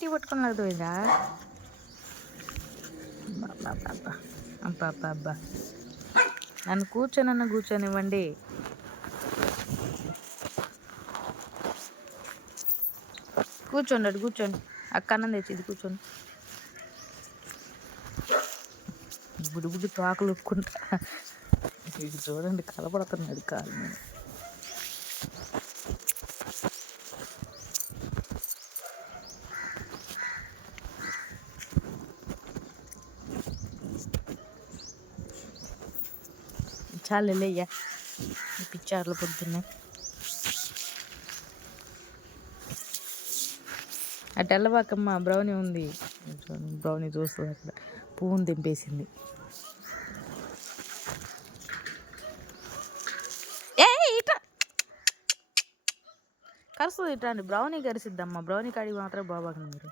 గట్టి పట్టుకుని లాగుతుందా అబ్బా అబ్బా అబ్బా నన్ను కూర్చోనన్న కూర్చొనివ్వండి. కూర్చోండి అటు కూర్చోండి. అక్క అన్నం తెచ్చింది కూర్చోండి. బుడి బుడి తోకలు ఉక్కుంటా. చూడండి కలపడుతున్నాడు కాలు చాలు లేయ్యా పిచ్చార్లు పొద్దున్నే అటు వెళ్ళబాకమ్మ బ్రౌనీ ఉంది బ్రౌనీ చూస్తుంది అక్కడ పువ్వును దింపేసింది ఏ ఇట కరుస్తుంది ఇట్లా అండి బ్రౌనీ కరిసిద్దమ్మా బ్రౌనీ కాడికి మాత్రం బాబాకండి మీరు